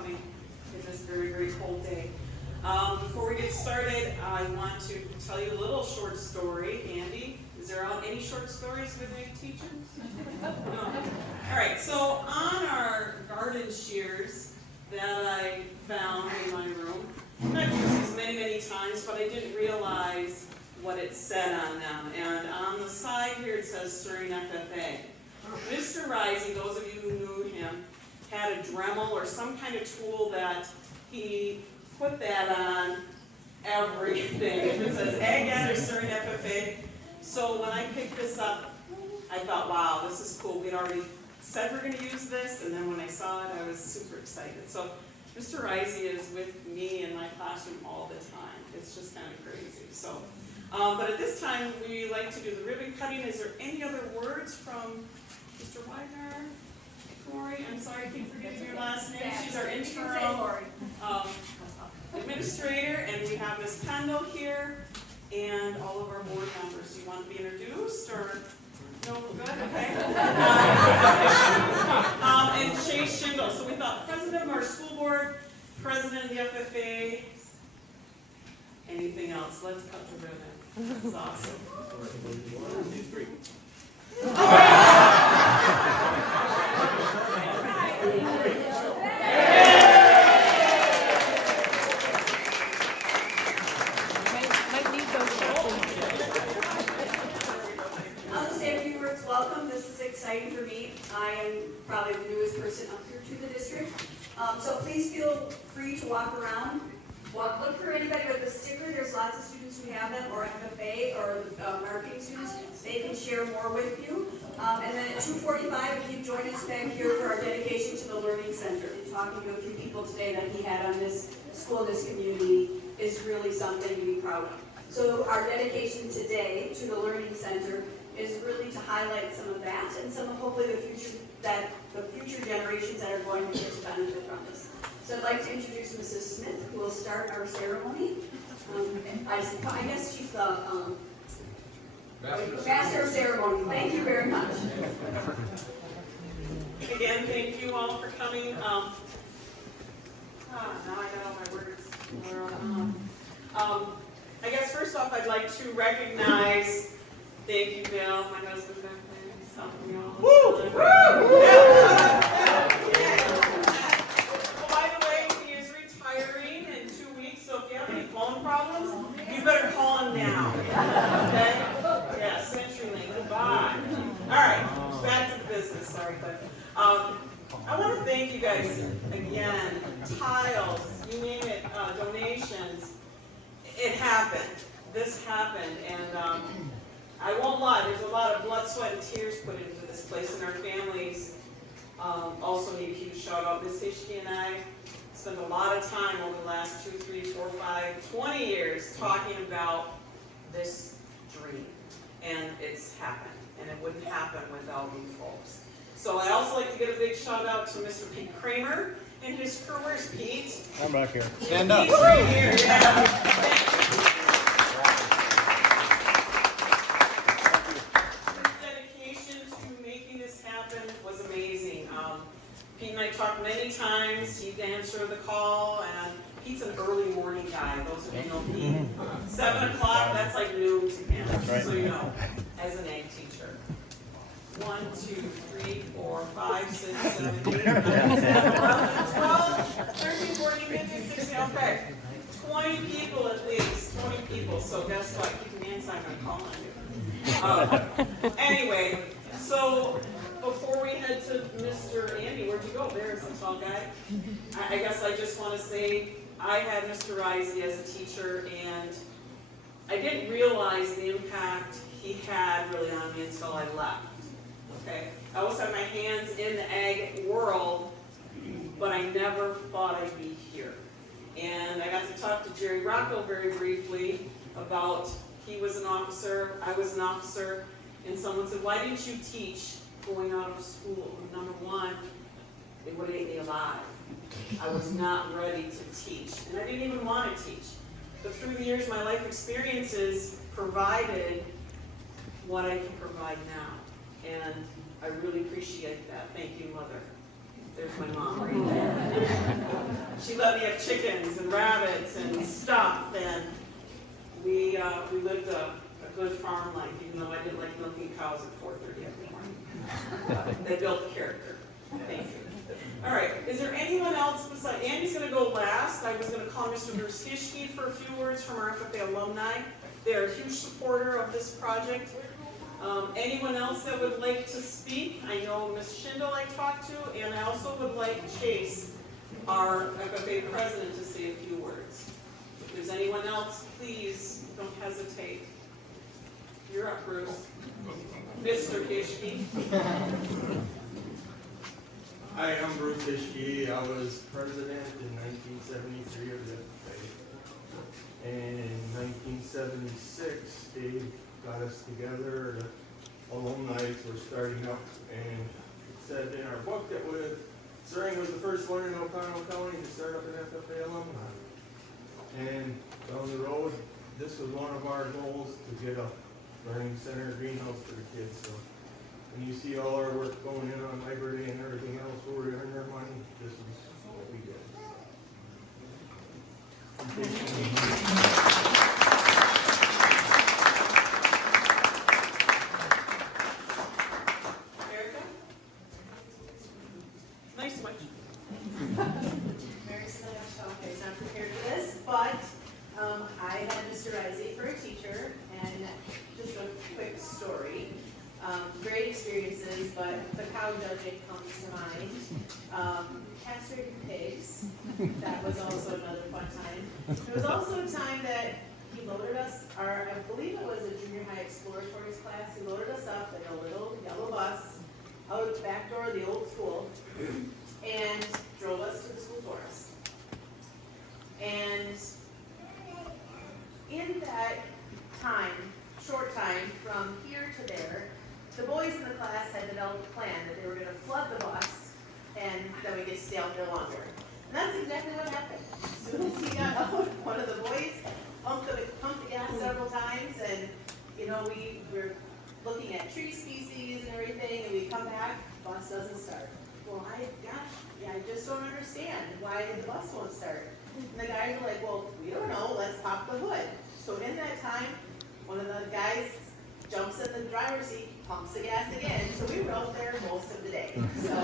coming in this very, very cold day. Before we get started, I want to tell you a little short story. Andy, is there any short stories with any teachers? No. All right, so on our garden shears that I found in my room, I've used these many, many times, but I didn't realize what it said on them. And on the side here it says Stirring FFA. Mr. Reise, those of you who knew him, had a Dremel or some kind of tool that he put that on everything. If it says Ag Ed or Stirring FFA. So when I picked this up, I thought, wow, this is cool. We'd already said we're going to use this, and then when I saw it, I was super excited. So Mr. Reise is with me in my classroom all the time. It's just kind of crazy. So, but at this time, we like to do the ribbon cutting. Is there any other words from Mr. Wagner? Corey, I'm sorry, I keep forgetting your last name. She's our interim administrator, and we have Ms. Kendall here, and all of our board members. Do you want to be introduced, or no? Good, okay. And Chase Shingle. So we thought president of our school board, president of the FFA. Anything else? Let's cut the ribbon. That's awesome. 1, 2, 3. I'll just say a few words. Welcome. This is exciting for me. I am probably the newest person up here to the district. So please feel free to walk around. Look for anybody with a sticker. There's lots of students who have them, or FFA, or marketing students. They can share more with you. And then at 2:45, if you join us back here for our dedication to the Learning Center. And talking to a few people today that he had on this school, this community, is really something to be proud of. So our dedication today to the Learning Center is really to highlight some of that and some of hopefully the future generations that are going to get to benefit from this. So I'd like to introduce Mrs. Smith, who will start our ceremony. I guess she's the Master of Ceremony. Thank you very much. Again, thank you all for coming. Now I got all my words. I guess first off, I'd like to recognize, thank you, Bill, my husband back there. He's helping me all. Woo! By the way, he is retiring in 2 weeks, so if you have any phone problems, you better call him now. Okay? Yeah, CenturyLink, goodbye. All right, back to the business. Sorry, but I want to thank you guys again. Tiles, you name it, donations. It happened. This happened, and I won't lie. There's a lot of blood, sweat, and tears put into this place, and our families also need a huge shout out. Miss Hishke and I spent a lot of time over the last 2, 3, 4, 5, 20 years talking about this dream, and it's happened, and it wouldn't happen without you folks. So I also like to give a big shout out to Mr. Pete Kramer and his crew. Where's Pete? I'm back here. Stand up. Pete's right here. Yeah. His dedication to making this happen was amazing. Pete and I talked many times. He'd answer the call, and Pete's an early morning guy. Those of you know Pete. 7 o'clock, that's like noon to him. Right. So you know, as an ag teacher. 1, 2, 3, 4, 5, 6, 7, 8, 9, 10, 11, 12, 13, 14, 15, 16, okay. 20 people at least, 20 people. So guess what? Keep me inside, I'm calling you. Anyway, so before we head to Mr. Andy, where'd you go? There's the tall guy. I guess I just want to say I had Mr. Reise as a teacher, and I didn't realize the impact he had really on me until I left. Okay, I always had my hands in the ag world, but I never thought I'd be here. And I got to talk to Jerry Rocco very briefly about, he was an officer, I was an officer, and someone said, why didn't you teach going out of school? And number one, it would have ate me alive. I was not ready to teach, and I didn't even want to teach. But through the years, my life experiences provided what I can provide now. And I really appreciate that. Thank you, Mother. There's my mom right there. she let me have chickens and rabbits and stuff, and we lived a good farm life, even though I didn't like milking cows at 4:30 every morning. They built character. Thank you. All right, is there anyone else besides, Andy's gonna go last. I was gonna call Mr. Bruce Hishke for a few words from our FFA alumni. They're a huge supporter of this project. Anyone else that would like to speak? I know Ms. Schindel I talked to, and I also would like Chase, our FFA president, to say a few words. If there's anyone else, please don't hesitate. You're up, Bruce. Mr. Hishke. Hi, I'm Bruce Hishke. I was president in 1973 of the FFA. And in 1976, Dave got us together. The alumni were starting up, and it said in our book that Suring was the first one in O'Connell County to start up an FFA alumni. And down the road, this was one of our goals, to get a learning center greenhouse for the kids. So when you see all our work going in on Labor Day and everything else, where we earn our money, this is what we did. Erica? Nice switch. Mary Smith, okay, so I'm prepared for this, but I had Mr. Reise for a teacher, and just a quick story. Great experiences, but the cow judging comes to mind. Castrated pigs, that was also another fun time. There was also a time that he loaded us, I believe it was a junior high exploratories class, he loaded us up in a little yellow bus out the back door of the old school and drove us to the school forest. And in that time, short time, from here to there, the boys in the class had developed a plan that they were gonna flood the bus and then we could stay out there longer. And that's exactly what happened. As soon as he got out, one of the boys pumped the gas several times, and we were looking at tree species and everything, and we come back, bus doesn't start. Well, I just don't understand why the bus won't start. And the guys were like, well, we don't know, let's pop the hood. So in that time, one of the guys jumps in the driver's seat, pumps the gas again, so we were out there most of the day. So,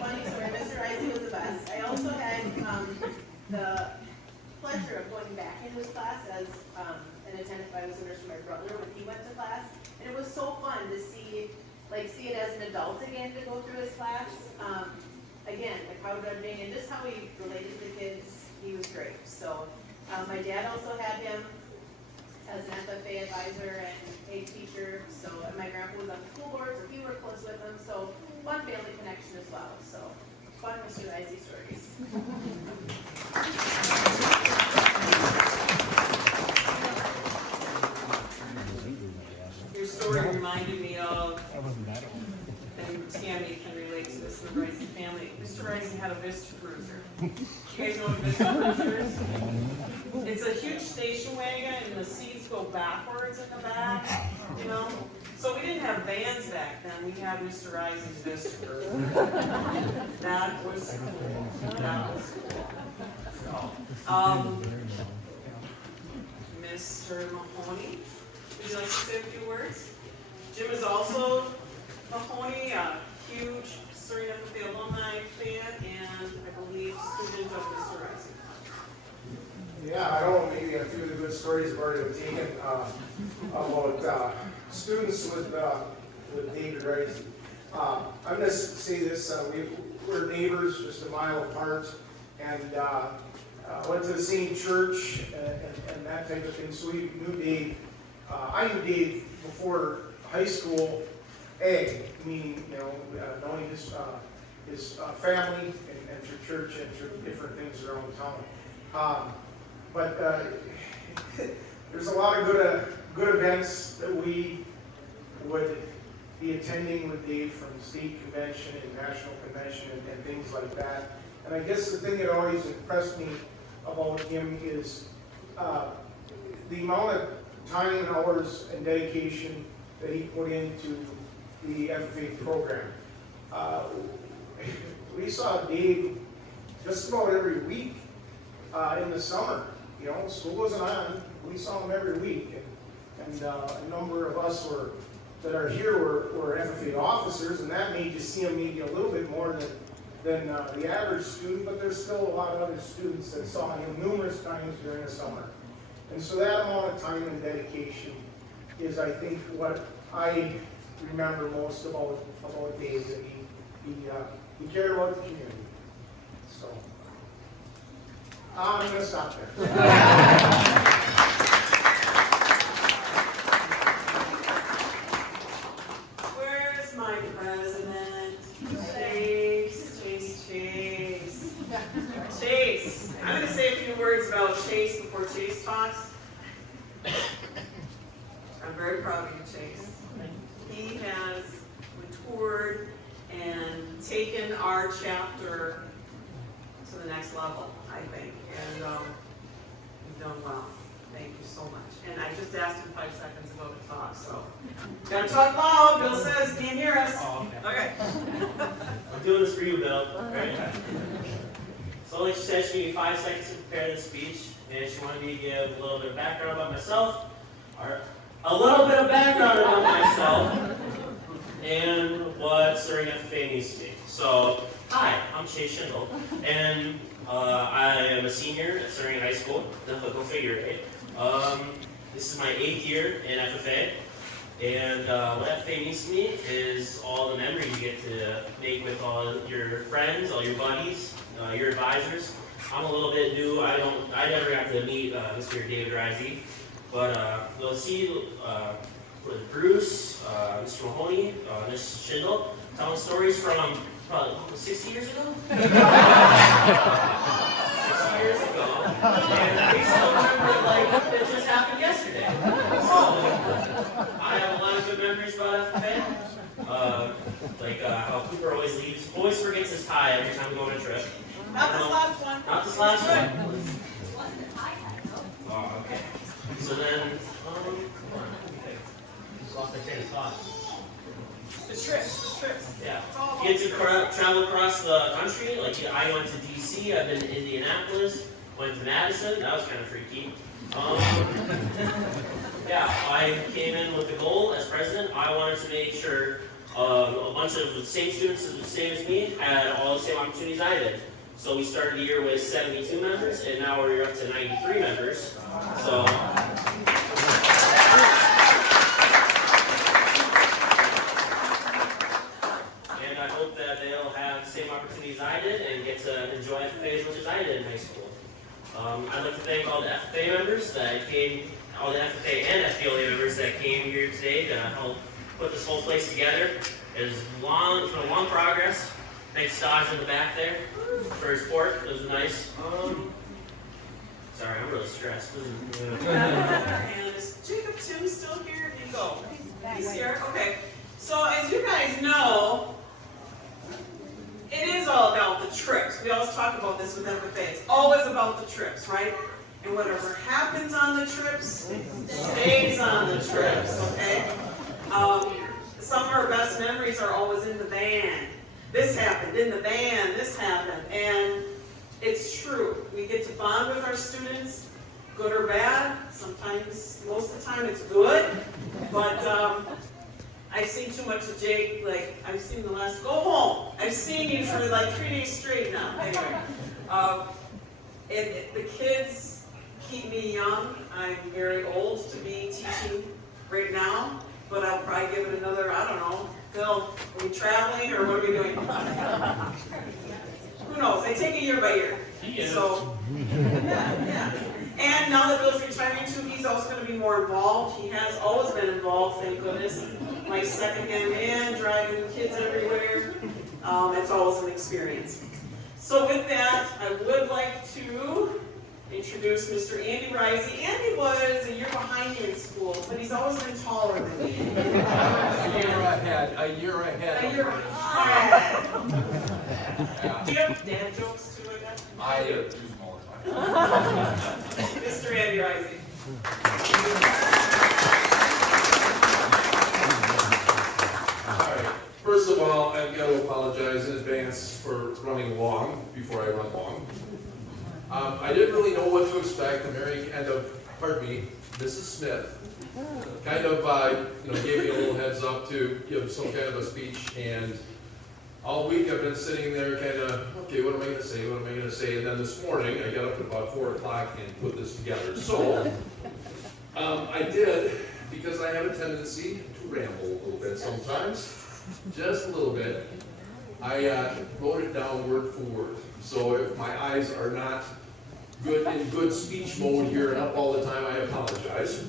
funny story, Mr. Reise was the best. I also had the pleasure of going back into his class as an attendant by was a nurse for my brother when he went to class, and it was so fun to see it as an adult again, to go through his class. Again, the cow judging and just how he related to the kids, he was great. So, my dad also had him as an FFA advisor and a teacher, so and my grandpa was on the school board, so he worked close with them, so fun family connection as well, so fun Mr. Reise stories. Your story reminded me of, and Tammy can relate to this, the Reise family. Mr. Reise had a Vista Cruiser. You guys know what a Vista Cruiser is? It's a huge station wagon, and the seats go backwards in the back, So we didn't have vans back then. We had Mr. Reise's Vista Cruiser. That was cool. That was cool. Mr. Mahoney, would you like to say a few words? Jim is also Mahoney, a huge Surrey FFA alumni fan, and I believe student of Mr. Reise. Yeah, I don't know, maybe a few of the good stories have already been taken about students with David Reise. I'm going to say this, we're neighbors just a mile apart, and went to the same church and that type of thing, so we knew Dave. I knew Dave before high school, meaning, knowing his family and through church and through different things around town. But there's a lot of good events that we would be attending with Dave, from state convention and national convention and things like that. And I guess the thing that always impressed me about him is the amount of time and hours and dedication that he put into the FFA program. We saw Dave just about every week in the summer. You know, school wasn't on, we saw them every week. And a number of us that are here were FFA officers, and that made you see them maybe a little bit more than the average student, but there's still a lot of other students that saw him numerous times during the summer. And so that amount of time and dedication is, I think, what I remember most about Dave, that he cared about the community. So, I'm going to stop there. Where's my president? Chase, Chase, Chase. Chase, I'm gonna say a few words about Chase before Chase talks. I'm very proud of you, Chase. He has matured and taken our chapter to the next level, I think, and you've done well. Thank you so much. And I just asked him 5 seconds ago to talk, so. Gotta talk loud, Bill says, he can't hear us. Oh, Okay. I'm doing this for you, Bill. Right? So like she said, she gave me 5 seconds to prepare this speech, and she wanted me to give a little bit of background about myself, or a little bit of background about myself, and what Stirring FFA means to me. So, hi, I'm Chase Schindel, and I am a senior at Stirring High School. Go figure, right? This is my 8th year in FFA. And what FFA means to me is all the memories you get to make with all your friends, all your buddies, your advisors. I'm a little bit new. I never got to meet Mr. David Reise, but you'll see with Bruce, Mr. Mahoney, Ms. Schindel, telling stories from probably 60 years ago. 60 years ago, and we still remember like it just happened yesterday. So, I have a lot of good memories about FFA. Like how Cooper always forgets his tie every time we go on a trip. Not this last one. Not this last one. Oh, okay. So then, lost my train of thought. The trips. Yeah. It's all Get to about travel across the country. Like I went to DC. I've been to Indianapolis. Went to Madison. That was kind of freaky. Yeah, I came in with the goal as president. I wanted to make sure a bunch of the same students, the same as me, had all the same opportunities I did. So we started the year with 72 members, and now we're up to 93 members. So. And I hope that they'll have the same opportunities I did and get to enjoy FFA as much as I did in high school. I'd like to thank all the FFA members that came, all the FFA and FPLA members that came here today to help put this whole place together. It's been a long progress. Thanks Staj in the back there for his support. It was nice. Sorry, I'm really stressed. And is Jacob Tim still here? Did he go? He's here? Okay. So as you guys know, it is all about the trips. We always talk about this with FFA. It's always about the trips, right? And whatever happens on the trips, stays on the trips, okay? Some of our best memories are always in the van. This happened in the van, this happened, and it's true. We get to bond with our students, good or bad. Sometimes, most of the time it's good, but I've seen too much of Jake. Like, I've seen the last, go home. I've seen you for like 3 days straight now. Anyway, the kids keep me young. I'm very old to be teaching right now, but I'll probably give it another, I don't know. Bill, are we traveling or what are we doing? Who knows? They take it year by year. So, yeah. And now that Bill's retiring too, he's also going to be more involved. He has always been involved, thank goodness. My second him in, driving kids everywhere. It's always an experience. So with that, I would like to introduce Mr. Andy Reise. Andy was a year behind you in school, but he's always been taller than me. A year ahead. A year ahead. Do you have dad jokes too, I guess? I use them all the time. Mr. Andy Reise. All right. First of all, I've got to apologize in advance for running long. long before I run long. I didn't really know what to expect. Mary Mrs. Smith kind of, gave me a little heads up to give some kind of a speech, and all week I've been sitting there kind of, okay, what am I going to say, what am I going to say, and then this morning I got up at about 4 o'clock and put this together. So, I did, because I have a tendency to ramble a little bit sometimes, just a little bit. I wrote it down word for word. So if my eyes are not in good speech mode here and up all the time, I apologize.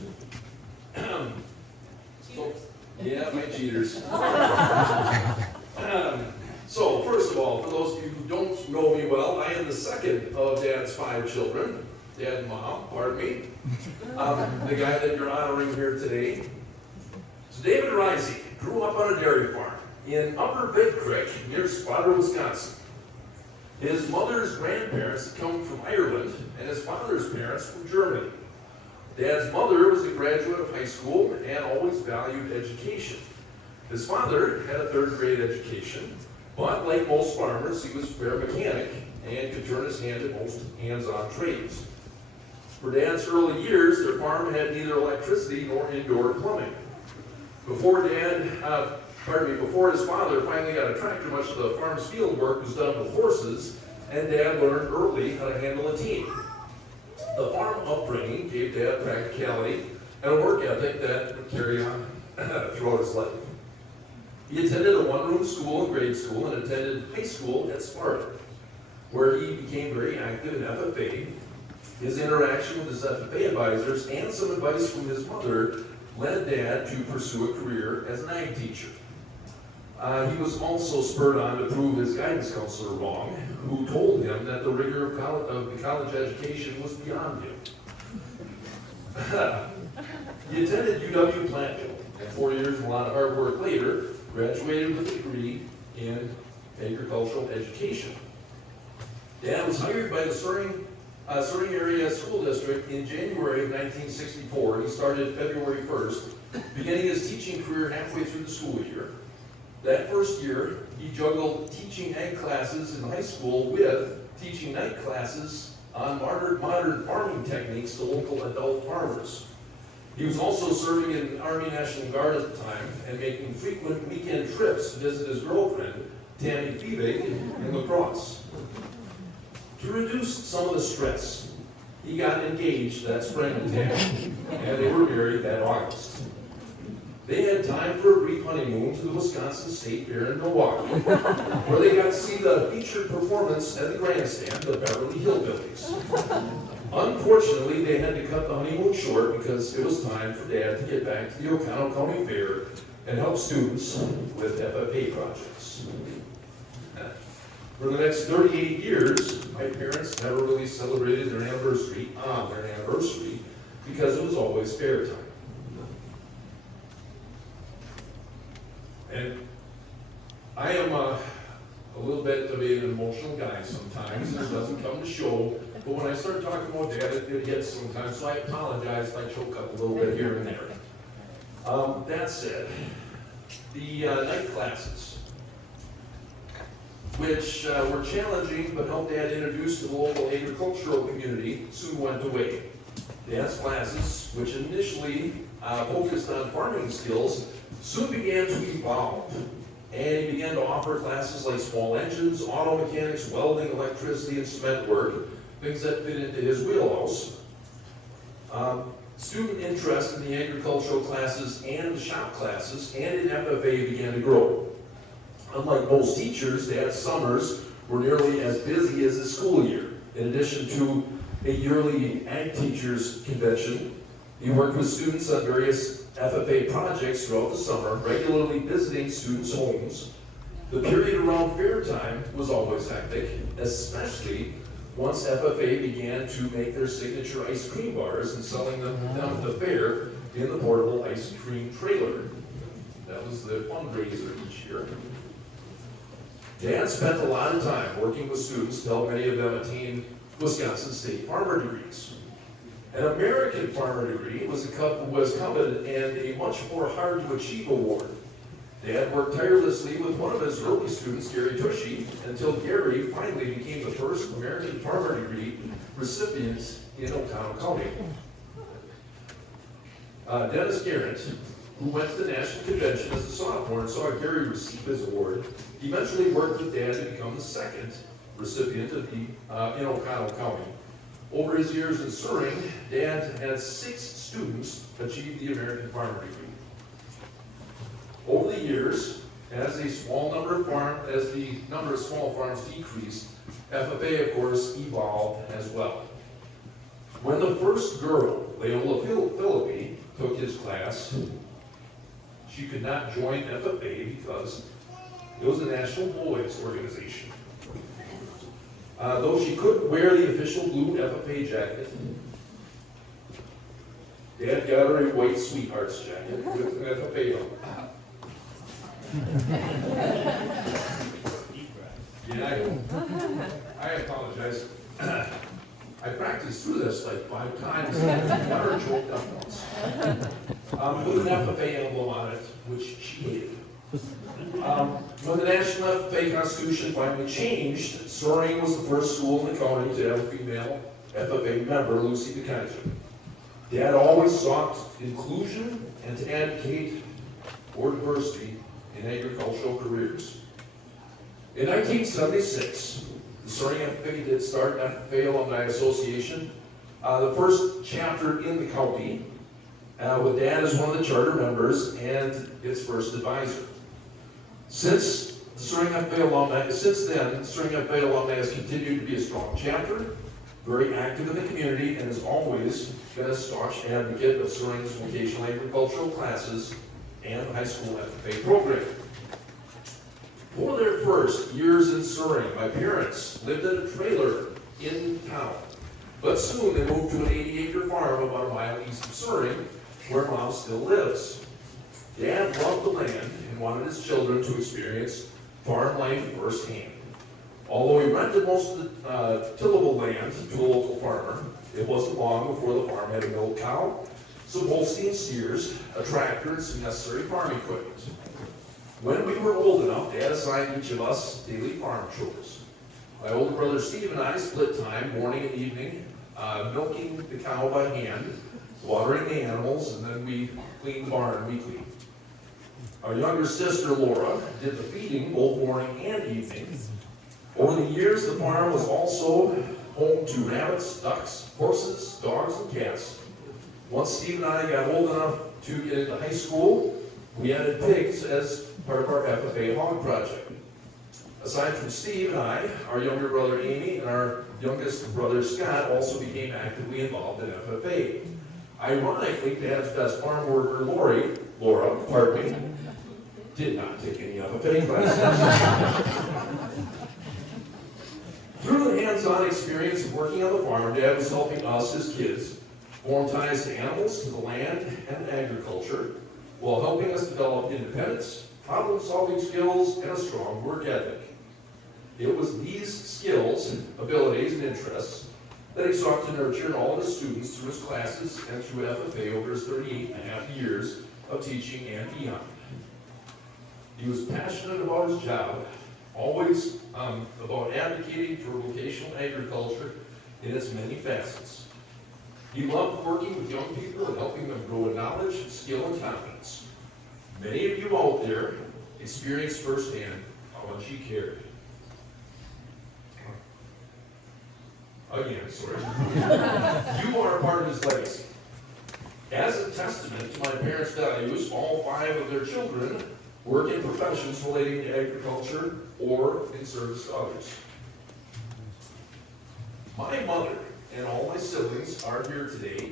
So, yeah, my cheaters. So first of all, for those of you who don't know me well, I am the second of Dad's 5 children. Dad and Mom, pardon me. The guy that you're honoring here today. So David Reise grew up on a dairy farm in Upper Big Creek near Sparta, Wisconsin. His mother's grandparents had come from Ireland, and his father's parents from Germany. Dad's mother was a graduate of high school and always valued education. His father had a 3rd grade education, but like most farmers, he was a fair mechanic and could turn his hand at most hands-on trades. For Dad's early years, their farm had neither electricity nor indoor plumbing. Before his father finally got a tractor, much of the farm's field work was done with horses, and Dad learned early how to handle a team. The farm upbringing gave Dad practicality and a work ethic that would carry on throughout his life. He attended a one-room school in grade school and attended high school at Sparta, where he became very active in FFA. His interaction with his FFA advisors and some advice from his mother led Dad to pursue a career as an ag teacher. He was also spurred on to prove his guidance counselor wrong, who told him that the rigor of the college education was beyond him. He attended UW Platteville, and 4 years and a lot of hard work later, graduated with a degree in agricultural education. Dad was hired by the Soaring Area School District in January of 1964. He started February 1st, beginning his teaching career halfway through the school year. That first year, he juggled teaching ag classes in high school with teaching night classes on modern farming techniques to local adult farmers. He was also serving in the Army National Guard at the time and making frequent weekend trips to visit his girlfriend, Tammy Fiebig, in La Crosse. To reduce some of the stress, he got engaged that spring with Tammy, and they were married that August. They had time for a brief honeymoon to the Wisconsin State Fair in Milwaukee, where they got to see the featured performance at the grandstand of Beverly Hillbillies. Unfortunately, they had to cut the honeymoon short because it was time for Dad to get back to the Oconto County Fair and help students with FFA projects. For the next 38 years, my parents never really celebrated their anniversary because it was always fair time. And I am a little bit of an emotional guy sometimes. It doesn't come to show. But when I start talking about Dad, it hits sometimes. So I apologize if I choke up a little bit here and there. That said, the night classes, which were challenging but helped Dad introduce to the local agricultural community, soon went away. Dad's classes, which initially focused on farming skills, soon began to evolve, and he began to offer classes like small engines, auto mechanics, welding, electricity, and cement work, things that fit into his wheelhouse. Student interest in the agricultural classes and the shop classes and in FFA began to grow. Unlike most teachers, Dad's summers were nearly as busy as his school year. In addition to a yearly ag teachers convention, he worked with students on various FFA projects throughout the summer, regularly visiting students' homes. The period around fair time was always hectic, especially once FFA began to make their signature ice cream bars and selling them down at the fair in the portable ice cream trailer. That was the fundraiser each year. Dad spent a lot of time working with students to help many of them attain Wisconsin State farmer degrees. An American farmer degree was coveted and a much more hard-to-achieve award. Dad worked tirelessly with one of his early students, Gary Tushy, until Gary finally became the first American farmer degree recipient in O'Connell County. Dennis Garrett, who went to the National Convention as a sophomore and saw Gary receive his award, eventually worked with Dad to become the second recipient of the in O'Connell County. Over his years in serving, Dad had 6 students achieve the American Farmer degree. Over the years, as the number of small farms decreased, FFA, of course, evolved as well. When the first girl, Leola Philippi, took his class, she could not join FFA because it was a national boys organization. Though she couldn't wear the official blue FFA jacket, Dad got her a white sweethearts jacket with an FFA on it. Yeah, I apologize. I practiced through this like 5 times and got her choked up once. With an FFA emblem on it, which she hated. When the National FFA Constitution finally changed, Soaring was the first school in the county to have a female FFA member, Lucy DeKaiser. Dad always sought inclusion and to advocate for diversity in agricultural careers. In 1976, the Soaring FFA did start an FFA Alumni Association, the first chapter in the county, with Dad as one of the charter members and its first advisor. Since then, the Soaring FFA Alumni has continued to be a strong chapter, very active in the community, and has always been a staunch advocate of Soaring's vocational agricultural classes and the high school FFA program. For their first years in Soaring, my parents lived in a trailer in town, but soon they moved to an 80-acre farm about a mile east of Soaring, where Mom still lives. Dad loved the land and wanted his children to experience farm life firsthand. Although he rented most of the tillable land to a local farmer, it wasn't long before the farm had a milk cow, some Holstein steers, a tractor, and some necessary farm equipment. When we were old enough, Dad assigned each of us daily farm chores. My older brother Steve and I split time, morning and evening, milking the cow by hand, watering the animals, and then we cleaned the barn weekly. Our younger sister Laura did the feeding both morning and evening. Over the years, the farm was also home to rabbits, ducks, horses, dogs, and cats. Once Steve and I got old enough to get into high school, we added pigs as part of our FFA hog project. Aside from Steve and I, our younger brother Amy and our youngest brother Scott also became actively involved in FFA. Ironically, Dad's best farm worker Laura, did not take any FFA classes. Through the hands-on experience of working on the farm, Dad was helping us as kids form ties to animals, to the land, and agriculture, while helping us develop independence, problem-solving skills, and a strong work ethic. It was these skills, abilities, and interests that he sought to nurture in all of his students through his classes and through FFA over his 38.5 years of teaching and beyond. He was passionate about his job, always about advocating for vocational agriculture in its many facets. He loved working with young people and helping them grow in knowledge, skill, and confidence. Many of you out there experienced firsthand how much he cared. Again, sorry. You are a part of his legacy. As a testament to my parents' values, all 5 of their children work in professions relating to agriculture or in service to others. My mother and all my siblings are here today.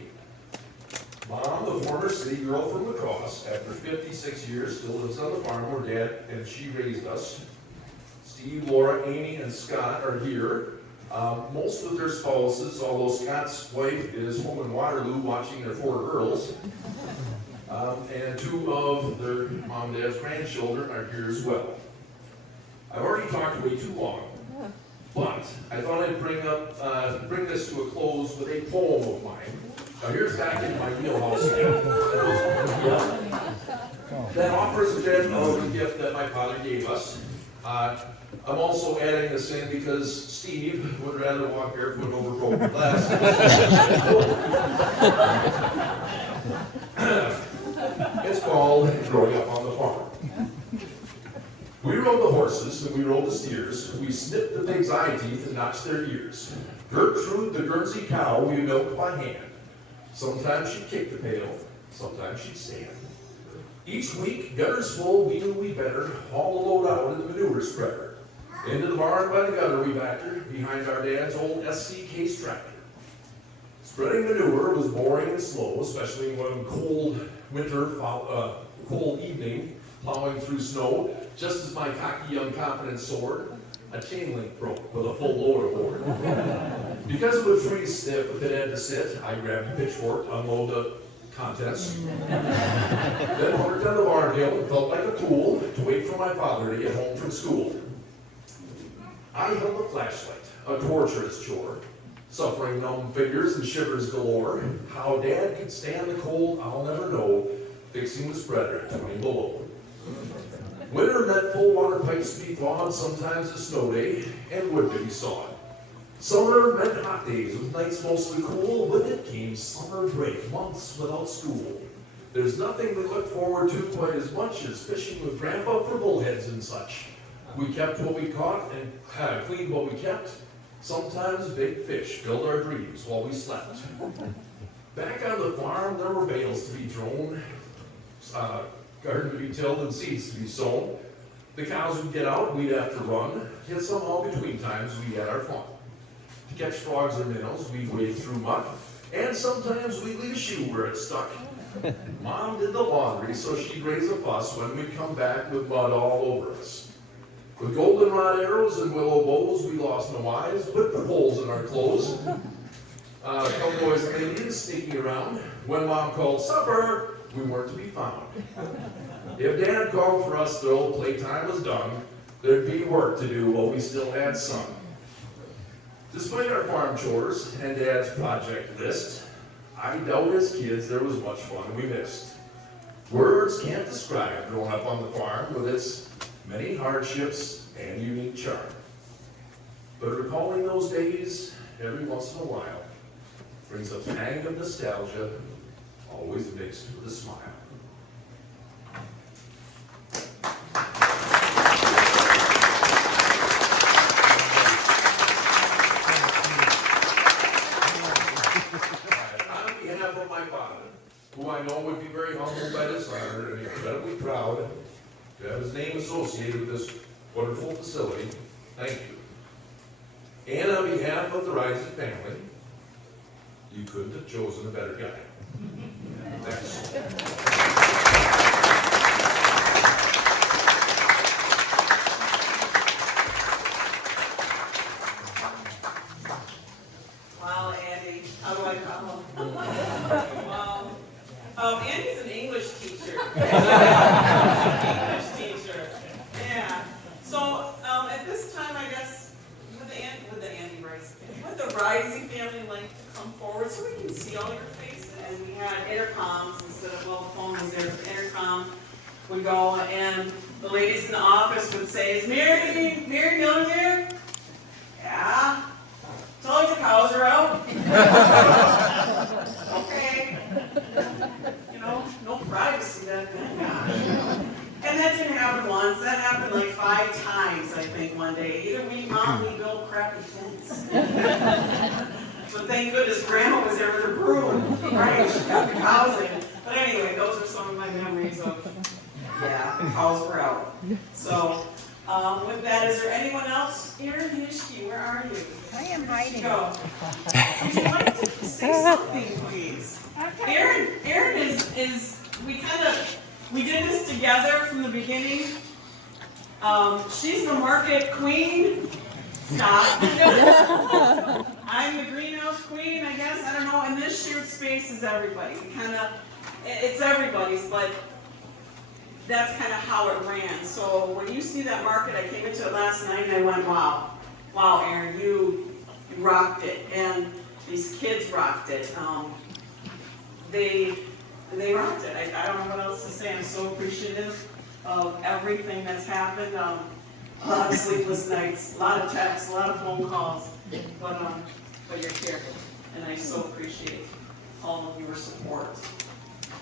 Mom, the former city girl from La Crosse, after 56 years, still lives on the farm where Dad and she raised us. Steve, Laura, Amy, and Scott are here. Most of their spouses, although Scott's wife is home in Waterloo watching their 4 girls. And 2 of their mom and dad's grandchildren are here as well. I've already talked way too long, but I thought I'd bring this to a close with a poem of mine Now here's back in my wheelhouse again. Yeah. That offers a bit of the gift that my father gave us. I'm also adding this in because Steve would rather walk barefoot over broken glass. It's called growing up on the farm. We rode the horses and we rode the steers. We snipped the pig's eye teeth and notched their ears. Gertrude, the Guernsey cow, we milked by hand. Sometimes she'd kick the pail, sometimes she'd stand. Each week, gutters full, we knew we better haul the load out in the manure spreader. Into the barn by the gutter we backed her, behind our dad's old SC case tractor. Spreading manure was boring and slow, especially one cold winter, cold evening, plowing through snow. Just as my cocky young confidence soared, a chain link broke with a full load aboard. Because it would freeze stiff if it had to sit, I grabbed a pitchfork to unload the contents. Then worked on the barn hill and felt like a fool to wait for my father to get home from school. I held a flashlight, a torturous chore, suffering numb fingers and shivers galore. How Dad could stand the cold, I'll never know, fixing the spreader at 20 below. Winter meant full water pipes to be thawed, sometimes a snow day, and wood to be sawed. Summer meant hot days with nights mostly cool. With it came summer break, months without school. There's nothing we look forward to quite as much as fishing with Grandpa for bullheads and such. We kept what we caught and cleaned what we kept. Sometimes big fish filled our dreams while we slept. Back on the farm, there were bales to be thrown, garden to be tilled and seeds to be sown. The cows would get out, we'd have to run, yet somehow between times we had our fun. To catch frogs or minnows, we'd wade through muck, and sometimes we'd leave a shoe where it stuck. Mom did the laundry, so she'd raise a fuss when we'd come back with mud all over us. With goldenrod arrows and willow bows, we lost no eyes, whipped the holes in our clothes. Cowboys and Indians sneaking around. When Mom called supper, we weren't to be found. If Dad called for us though, playtime was done, there'd be work to do while we still had sun. Despite our farm chores and Dad's project list, I doubt as kids there was much fun we missed. Words can't describe growing up on the farm with its many hardships and unique charm. But recalling those days every once in a while brings a pang of nostalgia, always mixed with a smile. On behalf of my father, who I know would be very humbled by this honor and incredibly proud to have his name associated with this wonderful facility, thank you. And on behalf of the Reise family, you couldn't have chosen a better guy. Thanks. Wow, Andy, how do I follow? Wow. Andy's an English teacher. English teacher. Yeah. So at this time, I guess, would the Reise family like to come forward so we can see all your faces? And we had intercoms instead of, well, the phone was there, but the intercom would go, and the ladies in the office would say, "Is Mary Miller there?" "Yeah." "Told you cows are out." Okay. You know, no privacy back then. Yeah. And that didn't happen once. That happened like 5 times, I think, one day. Either Mom, we built crappy tents. But thank goodness Grandma was there with her broom. Right? She got the cows in. But anyway, those are some of my memories of, yeah, the cows were out. So, with that, is there anyone else? Erin Hishke, where are you? I am hiding. Go. Would you like to say something, please? Erin is we did this together from the beginning. She's the market queen. Stop. I'm the greenhouse queen, I guess. I don't know. And this shared space is everybody. It's everybody's, but that's kind of how it ran. So when you see that market, I came into it last night and I went, wow, Erin, you rocked it, and these kids rocked it. they rocked it. I don't know what else to say. I'm so appreciative of everything that's happened. A lot of sleepless nights, a lot of texts, a lot of phone calls, but you're here, and I so appreciate all of your support.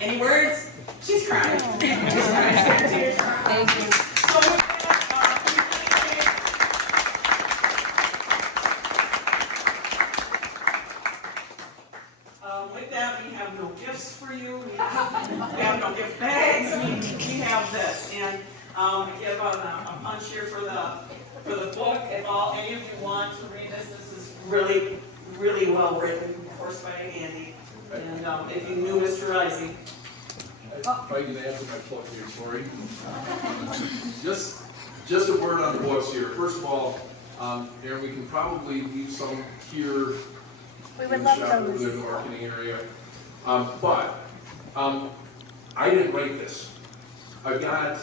Any words? She's crying. She's crying. Tears are crying. Thank you. So with that, with that, we have no gifts for you. We have no gift bags. We have this, and we give a punch here for the book. If any of you want to read this, this is really, really well written, of course by Andy. And if you knew Mr. Reise, If I can add to my plug here, sorry. Just a word on the books here. First of all, Aaron, we can probably leave some here. We would in the love shop over there in the those. marketing area. But I didn't write this. I've got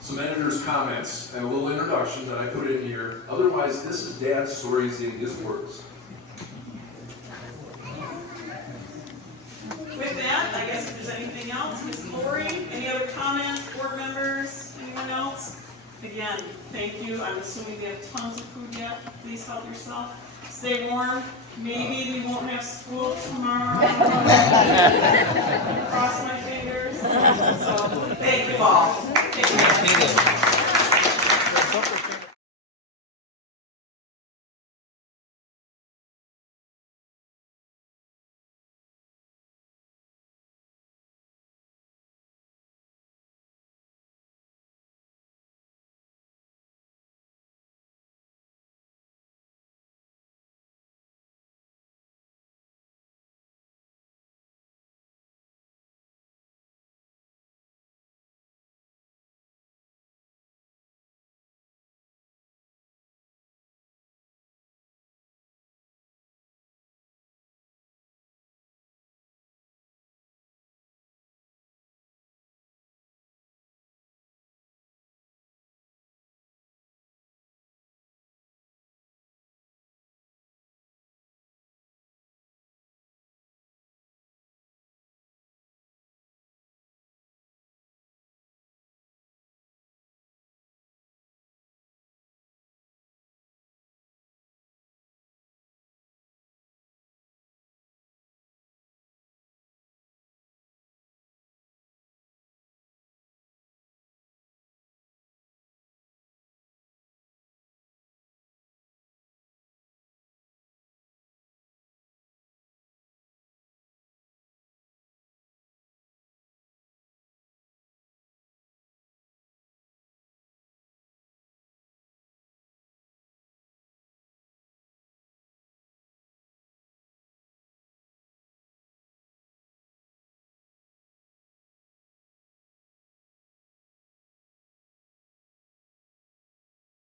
some editor's comments and a little introduction that I put in here. Otherwise, this is Dad's stories in his words. with that, I guess if there's anything else, Ms. Lori, any other comments, board members, anyone else? Again, thank you. I'm assuming we have tons of food yet. Please help yourself. Stay warm. Maybe we won't have school tomorrow. Cross my fingers. So, thank you all. Thank you.